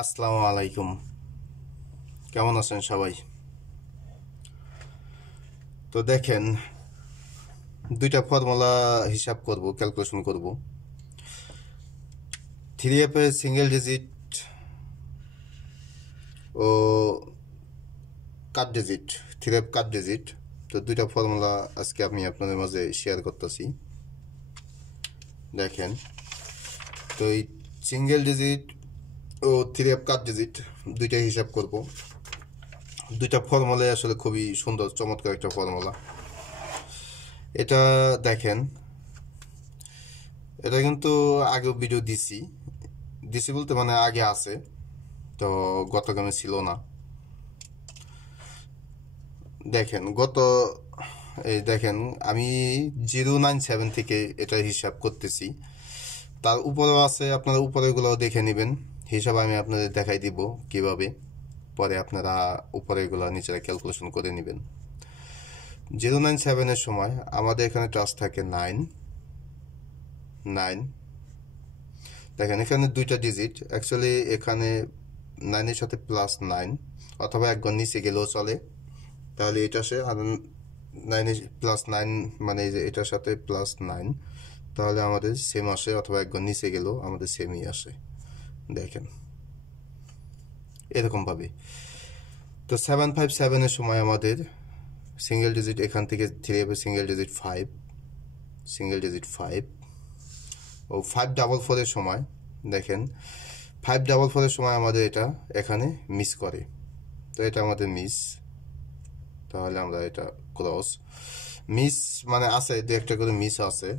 আসসালামু আলাইকুম। কেমন আছেন সবাই? তো দেখেন, দুইটা ফর্মুলা হিসাব করব, ক্যালকুলেশন করব। 3F এর সিঙ্গেল ডিজিট ও কাট ডিজিট, 3F কাট ডিজিট। তো দুইটা ফর্মুলা আজকে আমি আপনাদের মাঝে শেয়ার করতেছি। দেখেন, তো এই সিঙ্গেল ডিজিট ও 3F কাট ডিজিট দুইটা হিসাব করব। দুইটা ফর্মুলা আসলে খুবই সুন্দর, চমৎকার একটা ফর্মুলা। এটা দেখেন, এটা কিন্তু আগেও ভিডিও দিছি দিছি বলতে মানে আগে আছে, তো গতকাল ছিল না। দেখেন এই দেখেন, আমি 097 থেকে এটা হিসাব করতেছি। তার উপরেও আছে, আপনারা উপরেগুলোও দেখে নেবেন। হিসাব আমি আপনাদের দেখাই দিব কিভাবে, পরে আপনারা উপরেগুলো নিচে ক্যালকুলেশন করে নেবেন। 097-এর সময় আমাদের এখানে টাচ থাকে 9। দেখেন, এখানে দুইটা ডিজিট, অ্যাকচুয়ালি এখানে 9-এর সাথে +9 অথবা এক ঘর নিচে গেলেও চলে, তাহলে এটা আসে। আর 9 +9 মানে এই যে এটার সাথে +9, তাহলে আমাদের সেম আসে, অথবা এক ঘর নিচে গেলেও আমাদের সেমই আসে। দেখেন, এরকমভাবে। তো 757-এর সময় আমাদের সিঙ্গেল ডিজিট এখান থেকে 3F সিঙ্গেল ডিজিট 5 ও 544-এর সময় দেখেন, 544-এর সময় আমাদের এটা এখানে মিস করে। তো এটা আমাদের মিস, তাহলে আমরা এটা ক্রস মিস মানে আছে, দু একটা করে মিস আছে।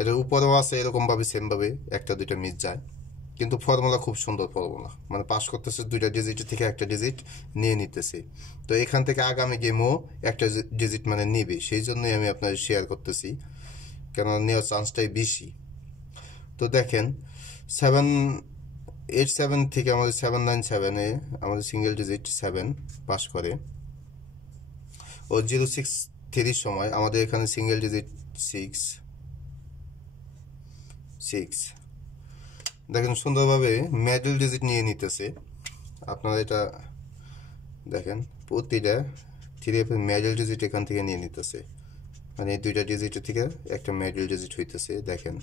এটার উপরেও আছে এরকমভাবে, সেমভাবে একটা দুইটা মিস যায়। কিন্তু ফর্মুলা খুব সুন্দর ফর্মুলা, মানে পাস করতেছে দুইটা ডিজিট থেকে একটা ডিজিট নিয়ে নিতেছে। তো এখান থেকে আগামী গেমও একটা ডিজিট মানে নেবে, সেই জন্যই আমি আপনাদের শেয়ার করতেছি, কেননা নেওয়ার চান্সটাই বেশি। তো দেখেন, 787 থেকে আমাদের 797-এ আমাদের সিঙ্গেল ডিজিট 7 পাস করে। ও 063-র সময় আমাদের এখানে সিঙ্গেল ডিজিট 6। দেখেন, সুন্দরভাবে মিডল ডিজিট নিয়ে নিতেছে। আপনারা এটা দেখেন, প্রতিটা 3F এর মিডল ডিজিট এখান থেকে নিয়ে নিতেছে, মানে এই দুইটা ডিজিটের থেকে একটা মিডল ডিজিট হইতেছে। দেখেন,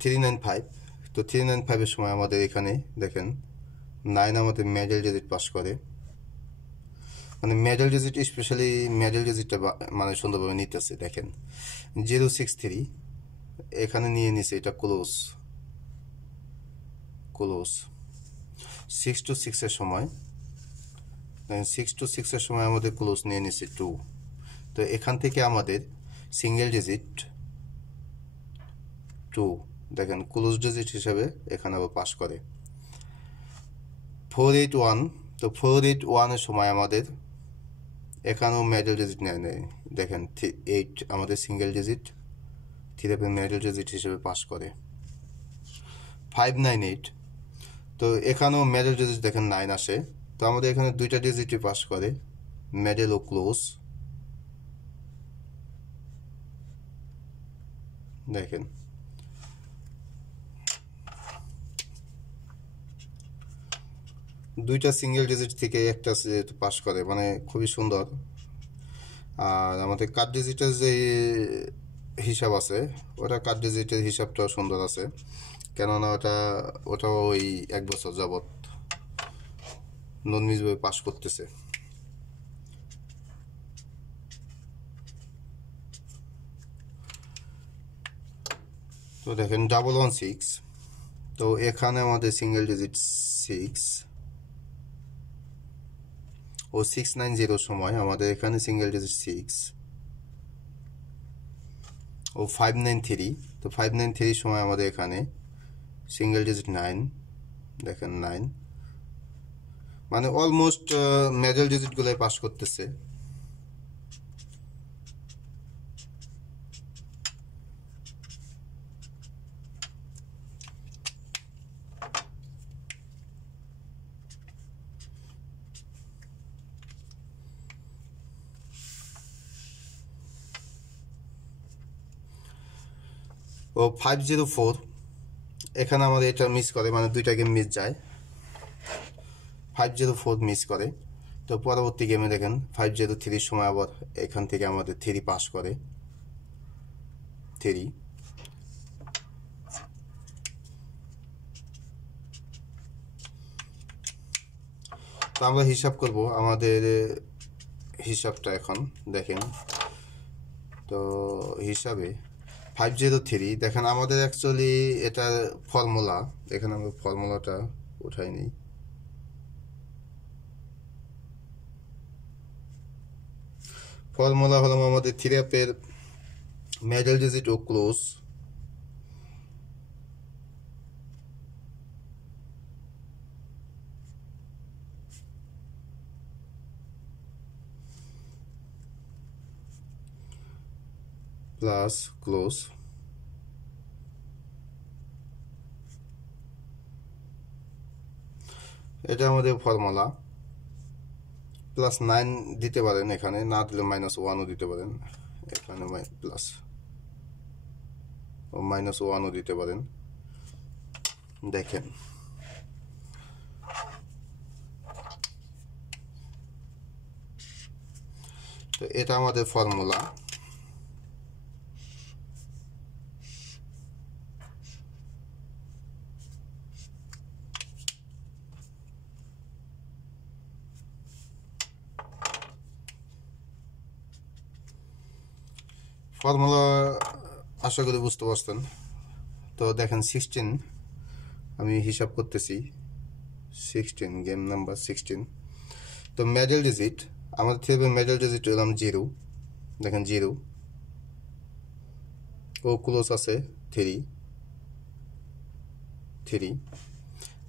থ্রি নাইন ফাইভ। তো 395-এর সময় আমাদের এখানে দেখেন 9 আমাদের মিডল ডিজিট পাস করে, মানে মিডল ডিজিট, স্পেশালি মিডল ডিজিটটা মানে সুন্দরভাবে নিতেছে। দেখেন, 063 এখানে নিয়ে নিছে, এটা ক্লোজ 6 to 6-এর সময়, 6 to 6-এর সময় আমাদের ক্লোজ নিয়ে নিছে 2। তো এখান থেকে আমাদের সিঙ্গেল ডিজিট 2, দেখেন ক্লোজ ডিজিট হিসাবে এখানে আবার পাস করে। 481, তো 481-এর সময় আমাদের এখানেও মিডল ডিজিট নেয়। দেখেন 8 আমাদের single digit 3F middle digit হিসেবে পাস করে। 598, তো এখানেও মিডল ডিজিট দেখেন 9 আসে। তো আমাদের এখানে দুইটা ডিজিটই পাস করে, মিডল ও ক্লোজ। দেখেন, দুইটা সিঙ্গেল ডিজিট থেকে একটা পাস করে, মানে খুবই সুন্দর। আর আমাদের কাট ডিজিটের যে হিসাব আছে, ওটা কাট ডিজিটের হিসাবটাও সুন্দর আছে, কেননা ওটাও ওই 1 বছর যাবৎ নন মিসভাবে পাস করতেছে। তো দেখেন 116, তো এখানে আমাদের সিঙ্গেল ডিজিট 6 ও 690 সময় আমাদের এখানে সিঙ্গেল ডিজিট 6 ও 593, তো 593 সময় আমাদের এখানে সিঙ্গেল ডিজিট 9। দেখেন 9, মানে অলমোস্ট মেজর ডিজিটগুলোই পাস করতেছে। ও 504 এখানে আমাদের এটা মিস করে, মানে দুইটা গেম মিস যায়, 504 মিস করে। তো পরবর্তী গেমে দেখেন 503 সময় আবার এখান থেকে আমাদের 3 পাস করে, 3। তো আমরা হিসাব করব আমাদের হিসাবটা এখন দেখেন। তো হিসাবে 503 দেখেন আমাদের অ্যাকচুয়ালি এটা ফর্মুলা, এখানে আমরা ফর্মুলাটা উঠাই নিই। ফর্মুলা হলো আমাদের 3 অ্যাপের মিডল ডিজিট ও ক্লোজ প্লাস ক্লোজ, এটা আমাদের ফর্মুলা। প্লাস 9 দিতে পারেন, এখানে না দিলে -1ও দিতে পারেন, এখানে প্লাস ও -1ও দিতে পারেন। দেখেন তো এটা আমাদের ফর্মুলা। ফর্মুলা আশা করি বুঝতে পারছেন। তো দেখেন 16 আমি হিসাব করতেছি, 16 গেম নাম্বার 16। তো মিডল ডিজিট আমাদের থেকে মিডল ডিজিট হলাম 0, দেখেন 0 ও ক্লোজ আছে 3,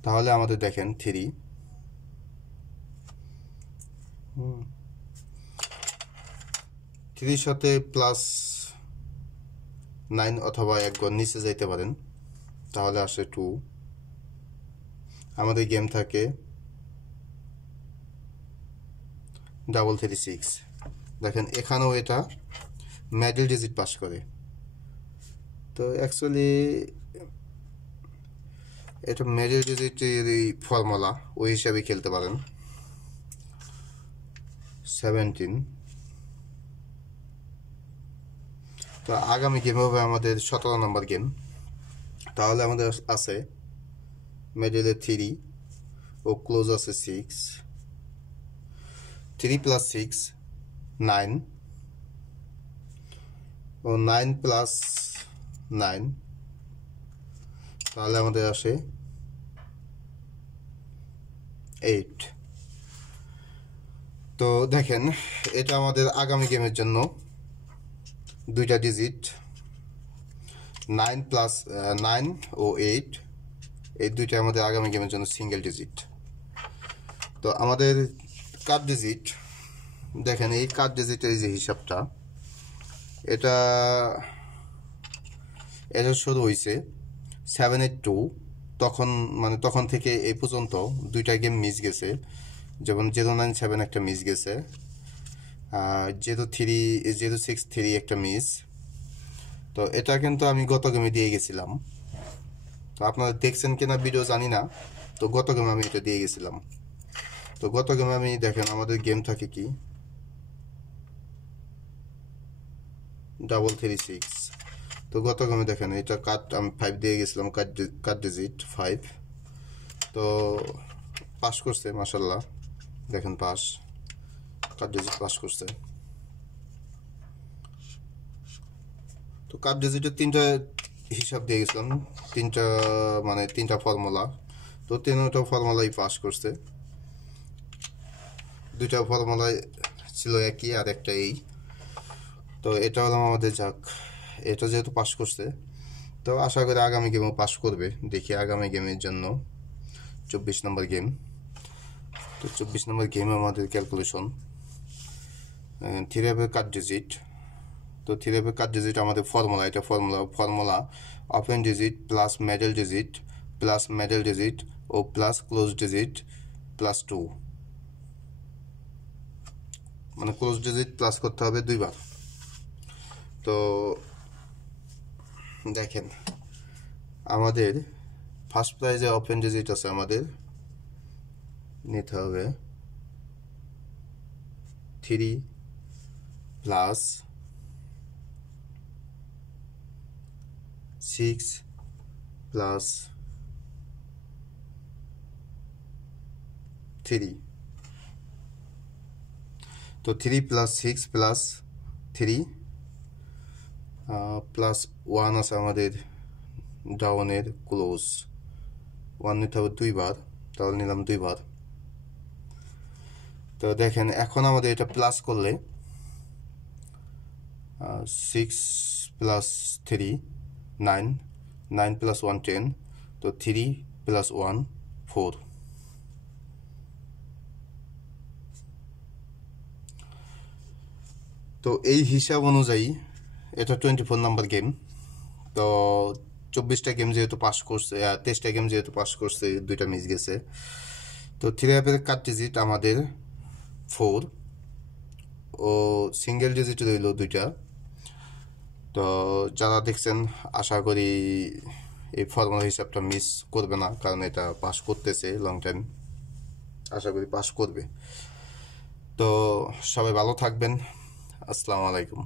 তাহলে আমাদের দেখেন 3 3 সাথে প্লাস 9 অথবা 1 ঘর নিচে যাইতে পারেন, তাহলে আসে 2। আমাদের গেম থাকে 336, দেখেন এখানেও এটা মিডল ডিজিট পাস করে। তো অ্যাকচুয়ালি এটা মিডল ডিজিটের ফর্মুলা, ওই হিসাবে খেলতে পারেন। 17। তো আগামী গেম হবে আমাদের 17 নম্বর গেম। তাহলে আমাদের আছে মিডলে 3 ও ক্লোজ আছে 6, 3 + 6 9 ও 9 + 9, তাহলে আমাদের আসে 8। তো দেখেন এটা আমাদের আগামী গেমের জন্য দুইটা ডিজিট, 9 + 9 ও 8, এই দুইটা আমাদের আগামী গেমের জন্য সিঙ্গেল ডিজিট। তো আমাদের কাট ডিজিট দেখেন, এই কাট ডিজিটের যে হিসাবটা, এটা শুরু হয়েছে 782, তখন মানে তখন থেকে এই পর্যন্ত দুইটা গেম মিস গেছে, যেমন 097 একটা মিস গেছে, 063 একটা মিস। তো এটা কিন্তু আমি গত গেমে দিয়ে গেছিলাম, তো আপনারা দেখছেন কিনা ভিডিও জানি না। তো গত গেমে আমি এটা দিয়ে গেছিলাম। তো গত গেমে আমি দেখেন আমাদের গেম থাকে কি 336। তো গত গেমে দেখেন এটা কাট আমি 5 দিয়ে গেছিলাম, কাট ডিজিট 5। তো পাস করছে মাশাল্লাহ, দেখেন পাস, কাট ডিজিট পাস করছে। তো কাট ডিজিটের 3টা হিসাব দিয়ে গেছিলাম, 3টা মানে 3টা ফর্মুলা। তো 3টা ফর্মুলাই পাস করছে, 2টা ফর্মুলাই ছিল একই আর একটা এই। তো এটা হলো আমাদের যাক, এটা যেহেতু পাস করছে, তো আশা করি আগামী গেমও পাস করবে। দেখি আগামী গেমের জন্য 24 নম্বর গেম। তো 24 নম্বর গেমে আমাদের ক্যালকুলেশন 3 অ্যাপের কাট ডিজিট। তো 3 অ্যাপের কাট ডিজিট আমাদের ফর্মুলা, এটা formula open digit plus middle digit plus middle digit ও প্লাস ক্লোজ ডিজিট প্লাস 2, মানে ক্লোজ ডিজিট প্লাস করতে হবে 2 বার। তো দেখেন আমাদের ফার্স্ট প্রাইজে ওপেন ডিজিট আছে, আমাদের নিতে হবে 3 প্লাস 6 প্লাস 3। তো 3 প্লাস 6 প্লাস 3 প্লাস 1 আছে আমাদের ডাউনের ক্লোজ। 1 নিতে হবে 2 বার, তাহলে নিলাম 2 বার। তো দেখেন এখন আমাদের এটা প্লাস করলে 6 প্লাস 3 9, 9 প্লাস 1 10, তো 3 প্লাস 1 4। তো এই হিসাব অনুযায়ী এটা 24 নাম্বার গেম। তো 24টা গেম যেহেতু পাস করছে, 23টা গেম যেহেতু পাস করছে, 2টা মিস গেছে। তো 3 অ্যাপের কাট ডিজিট আমাদের 4 ও সিঙ্গেল ডিজিট রইল 2টা। তো যারা দেখছেন আশা করি এই ফর্মুলা হিসাবটা মিস করবে না, কারণ এটা পাস করতেছে লং টাইম, আশা করি পাস করবে। তো সবাই ভালো থাকবেন, আসসালামু আলাইকুম।